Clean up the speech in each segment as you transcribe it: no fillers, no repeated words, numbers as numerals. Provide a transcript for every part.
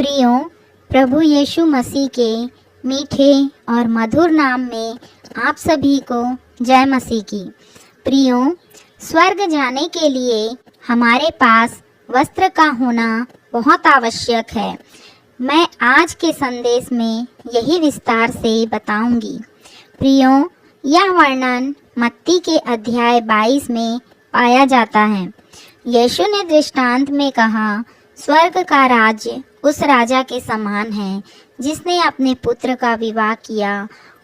प्रियो, प्रभु यीशु मसीह के मीठे और मधुर नाम में आप सभी को जय मसीह की। प्रियो, स्वर्ग जाने के लिए हमारे पास वस्त्र का होना बहुत आवश्यक है। मैं आज के संदेश में यही विस्तार से बताऊंगी। प्रियो, यह वर्णन मत्ती के अध्याय 22 में पाया जाता है। यीशु ने दृष्टांत में कहा, स्वर्ग का राज्य उस राजा के समान है जिसने अपने पुत्र का विवाह किया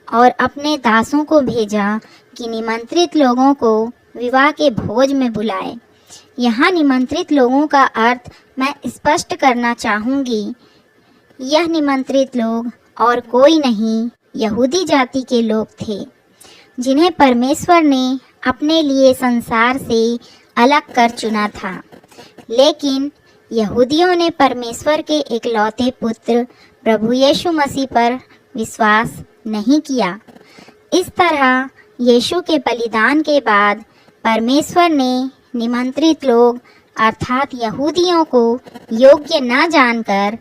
और अपने दासों को भेजा कि निमंत्रित लोगों को विवाह के भोज में बुलाए। यहाँ निमंत्रित लोगों का अर्थ मैं स्पष्ट करना चाहूँगी। यह निमंत्रित लोग और कोई नहीं, यहूदी जाति के लोग थे जिन्हें परमेश्वर ने अपने लिए संसार से अलग कर चुना था। लेकिन यहूदियों ने परमेश्वर के इकलौते पुत्र प्रभु यीशु मसीह पर विश्वास नहीं किया। इस तरह यीशु के बलिदान के बाद परमेश्वर ने निमंत्रित लोग अर्थात यहूदियों को योग्य न जानकर,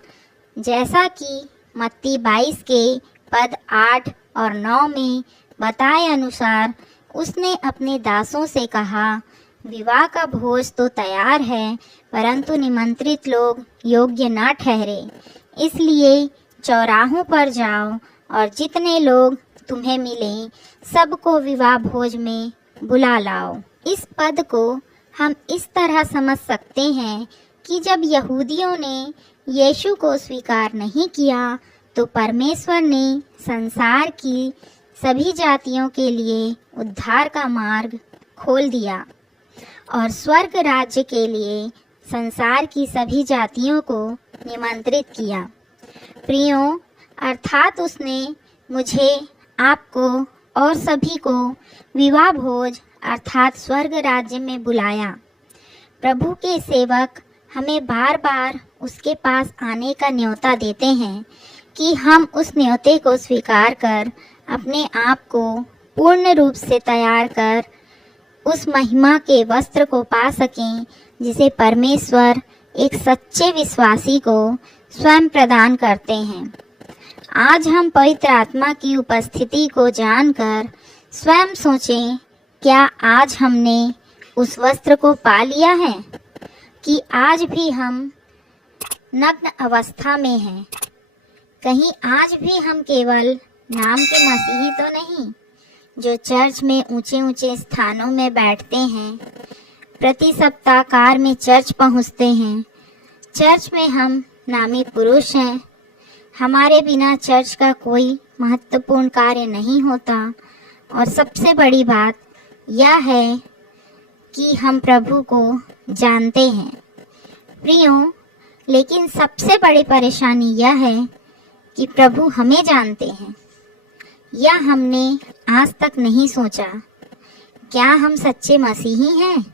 जैसा कि मत्ती 22 के पद 8 और 9 में बताए अनुसार, उसने अपने दासों से कहा, विवाह का भोज तो तैयार है परंतु निमंत्रित लोग योग्य न ठहरे। इसलिए चौराहों पर जाओ और जितने लोग तुम्हें मिलें सबको विवाह भोज में बुला लाओ। इस पद को हम इस तरह समझ सकते हैं कि जब यहूदियों ने यीशु को स्वीकार नहीं किया तो परमेश्वर ने संसार की सभी जातियों के लिए उद्धार का मार्ग खोल दिया और स्वर्ग राज्य के लिए संसार की सभी जातियों को निमंत्रित किया। प्रियो, अर्थात उसने मुझे, आपको और सभी को विवाह भोज अर्थात स्वर्ग राज्य में बुलाया। प्रभु के सेवक हमें बार बार उसके पास आने का न्योता देते हैं कि हम उस न्योते को स्वीकार कर अपने आप को पूर्ण रूप से तैयार कर उस महिमा के वस्त्र को पा सकें जिसे परमेश्वर एक सच्चे विश्वासी को स्वयं प्रदान करते हैं। आज हम पवित्र आत्मा की उपस्थिति को जानकर स्वयं सोचें, क्या आज हमने उस वस्त्र को पा लिया है कि आज भी हम नग्न अवस्था में हैं? कहीं आज भी हम केवल नाम के मसीही तो नहीं जो चर्च में ऊंचे ऊंचे स्थानों में बैठते हैं, प्रति सप्ताह कार में चर्च पहुंचते हैं। चर्च में हम नामी पुरुष हैं। हमारे बिना चर्च का कोई महत्वपूर्ण कार्य नहीं होता और सबसे बड़ी बात यह है कि हम प्रभु को जानते हैं। प्रियो, लेकिन सबसे बड़ी परेशानी यह है कि प्रभु हमें जानते हैं। यह हमने आज तक नहीं सोचा। क्या हम सच्चे मसीही हैं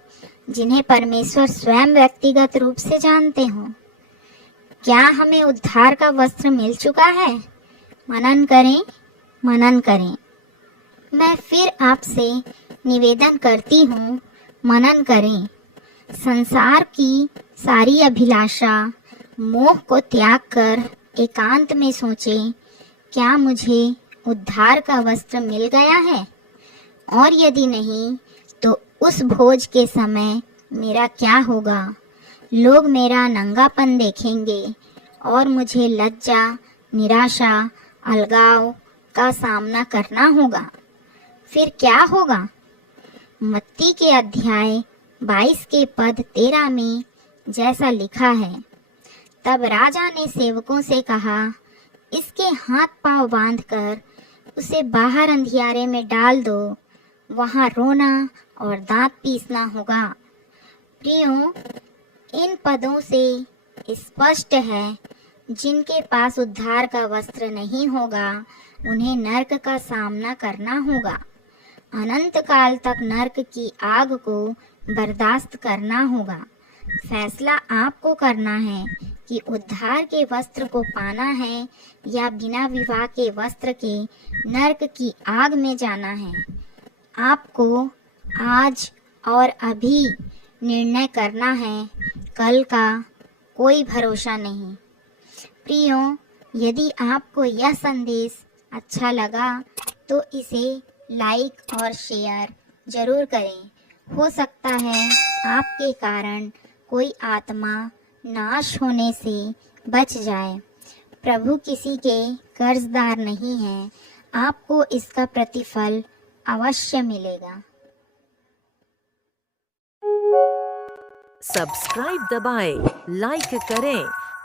जिन्हें परमेश्वर स्वयं व्यक्तिगत रूप से जानते हो? क्या हमें उद्धार का वस्त्र मिल चुका है? मनन करें, मनन करें। मैं फिर आपसे निवेदन करती हूँ, मनन करें। संसार की सारी अभिलाषा, मोह को त्याग कर एकांत में सोचें, क्या मुझे उद्धार का वस्त्र मिल गया है? और यदि नहीं तो उस भोज के समय मेरा क्या होगा? लोग मेरा नंगापन देखेंगे और मुझे लज्जा, निराशा, अलगाव का सामना करना होगा। फिर क्या होगा? मत्ती के अध्याय 22 के पद 13 में जैसा लिखा है, तब राजा ने सेवकों से कहा, इसके हाथ पांव बांधकर उसे बाहर अंधियारे में डाल दो, वहां रोना और दांत पीसना होगा। प्रियो, इन पदों से स्पष्ट है, जिनके पास उद्धार का वस्त्र नहीं होगा उन्हें नर्क का सामना करना होगा। अनंत काल तक नर्क की आग को बर्दाश्त करना होगा। फैसला आपको करना है कि उद्धार के वस्त्र को पाना है या बिना विवाह के वस्त्र के नर्क की आग में जाना है। आपको आज और अभी निर्णय करना है, कल का कोई भरोसा नहीं। प्रियों, यदि आपको यह संदेश अच्छा लगा तो इसे लाइक और शेयर जरूर करें। हो सकता है आपके कारण कोई आत्मा नाश होने से बच जाए। प्रभु किसी के कर्जदार नहीं है, आपको इसका प्रतिफल अवश्य मिलेगा। सब्सक्राइब दबाएं, लाइक करें,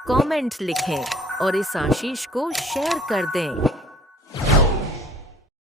कमेंट लिखें और इस आशीष को शेयर कर दें।